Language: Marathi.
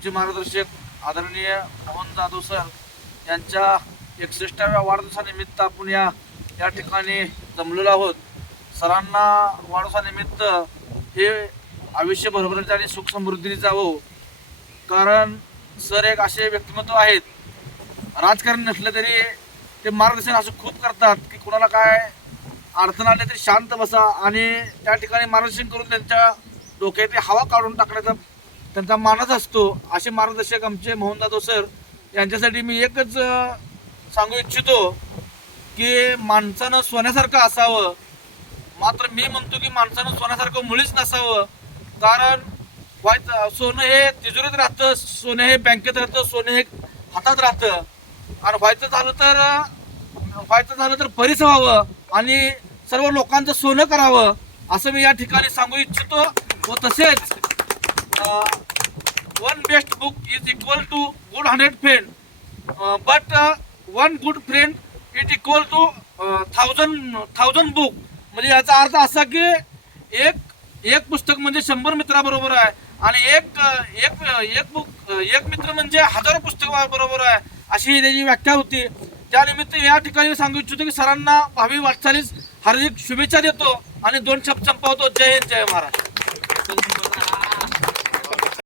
आमचे मार्गदर्शक आदरणीय मोहन जाधव सर यांच्या 61व्या वाढदिवसानिमित्त आपण या ठिकाणी जमलेलो आहोत. सरांना वाढदिवसानिमित्त हे आयुष्य भरभराटीने आणि सुख समृद्धीने जावं. कारण सर एक असे व्यक्तिमत्व आहेत, राजकारण नसलं तरी ते मार्गदर्शन असं खूप करतात की कुणाला काय अडचण आली तरी शांत बसा आणि त्या ठिकाणी मार्गदर्शन करून त्यांच्या डोक्यातली हवा काढून टाकण्याचा त्यांचा मानस असतो. असे मार्गदर्शक आमचे मोहन जाधव सर यांच्यासाठी मी एकच सांगू इच्छितो की माणसानं सोन्यासारखं असावं. मात्र मी म्हणतो की माणसानं सोन्यासारखं मुळीच नसावं. कारण सोनं हे तिजोरीत राहतं, सोनं हे बँकेत राहतं, सोनं हे हातात राहतं. आणि व्हायचं झालं तर परिस व्हावं आणि सर्व लोकांचं सोनं करावं असं मी या ठिकाणी सांगू इच्छितो. व तसेच one best book is equal to good 100 friend, but one good friend is equal to 1000 book. म्हणजे याचा अर्थ असा की एक पुस्तक म्हणजे 100 मित्राबरोबर आहे आणि एक मित्र म्हणजे 1000 पुस्तकाबरोबर आहे, अशी ही त्याची व्याख्या होती. त्यानिमित्त या ठिकाणी सांगू इच्छितो की सरांना भावी वाटचालीस हार्दिक शुभेच्छा देतो आणि 2 शब्द संपवतो. जय हिंद, जय महाराष्ट्र.